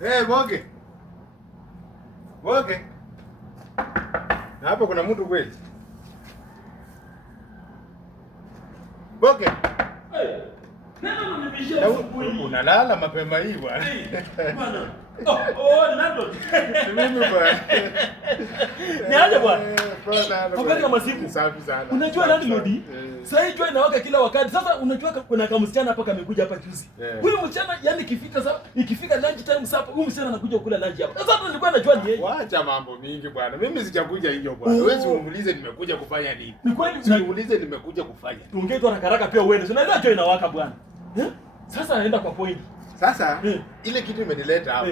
Boke. Boke. Na hapo kuna mtu kweli? Boke. Neno nimebishia asubuhi. Unalala mapema hii bwana. Bwana. Nando. Mimi bwana. Ni aje bwana? Bwana. Habari kama siku. Safi sana. Unajua landlord? Sasa hii jua inawaka kila wakati. Sasa unajua kuna kama msichana hapa kamekuja hapa juzi. Huyu msichana yani ikifika lunch time sasa huyu msichana anakuja kula lunch hapa. Sasa nilikuwa najua ni yeye. Waacha mambo mingi bwana. Mimi sijakuja hiyo bwana. Wewe uniulize nimekuja kufanya nini? Ni kweli uniulize nimekuja kufanya. Tuongee tu haraka pia uende. Unajua jua inawaka bwana. Sasa naenda kwa point. Sasa ile kitu imenileta hapa.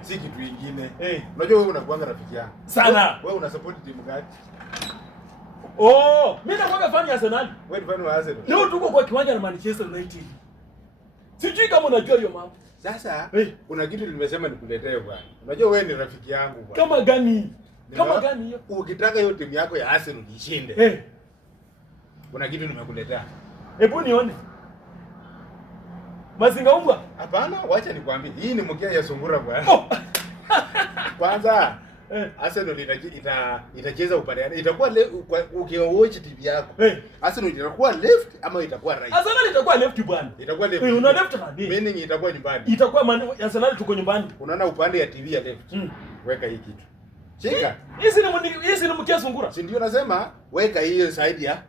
Si kitu kingine. Unajua wewe unakuanga rafiki yangu. Sana. Wewe una support timu gani? Mimi nakuanga fan ya Arsenal. Wewe ni fan wa Arsenal. Leo tuko kwa kiwanja na Manchester United. Sijui kama unajua hiyo mambo. Sasa kuna kitu nimesema nikuletee bwana. Unajua wewe ni rafiki yangu bwana. Kama gani? Kama gani hiyo? Ukitaka hiyo timu yako ya Arsenal ishinde. Kuna kitu nimekuletea. Hebu nione. Mazinga umbwa? Hapana, wacha nikwambie. Hii ni mkia ya sungura bwana. Kwanza Arsenal itacheza upande gani? Itakuwa ukiwatch TV yako. Arsenal itakuwa left ama itakuwa right? Arsenal itakuwa left bwana. Itakuwa left. Una left hadi. Meaning itakuwa nyumbani. Itakuwa Arsenal tuko nyumbani. Unaona upande ya TV ya left. Weka hii kitu. Shika. Hizi ni mkia sungura. Si ndio nasema weka hiyo side ya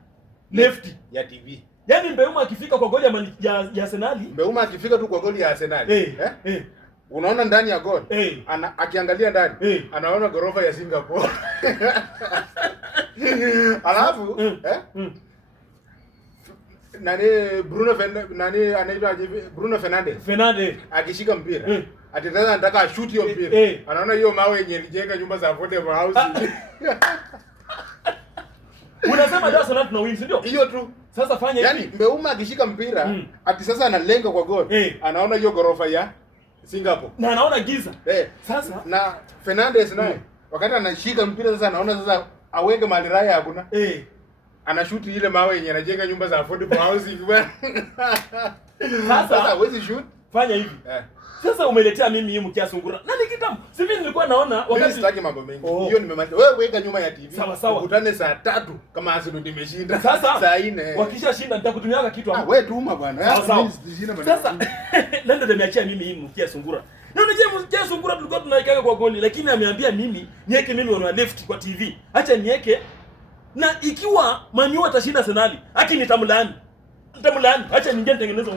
left ya TV. Yaani Mbeuma akifika kwa goli ya Arsenal. Mbeuma akifika tu kwa goli ya Arsenal. Unaona ndani ya goli. Akiangalia ndani, anaona gorofa ya Singapore. Alafu, Bruno Fernandes. Akishika mpira. Ati sasa anataka ashoot hiyo mpira. Anaona hiyo mawe yenye ilijenga nyumba za affordable house. Unasema ndio Arsenal tuna win, ndio? Hiyo tu. Sasa fanya hivi. Yaani Mbeuma akishika mpira, ati sasa analenga kwa goli. Anaona hiyo gorofa ya Singapore. Na anaona giza. Sasa na Fernandes naye wakati anashika mpira sasa anaona sasa aweke mali raya hakuna. Anashuti ile mawe yenye anajenga nyumba za affordable housing bwana. Sasa hawezi shoot. Fanya hivi. Sasa umeletea mimi hii mkia sungura. Nani kitamu? Sivi nilikuwa naona wakati sitaki mambo mengi. Hiyo nimemaliza. Wewe weka nyuma ya TV. Sawa. Ukutane saa 3 kama Arsenal imeshinda. Sasa saa 4. Wakisha shinda nitakutumiaga kitu hapo. Wewe tuma bwana. Sasa ndio nimeachia mimi hii mkia sungura. Na unajua mkia sungura tulikuwa tunaikaga kwa goli lakini ameambia mimi niweke mimi on left kwa TV. Acha niweke na ikiwa Man U atashinda Arsenal, haki nitamlaani. Acha ningie nitengeneze.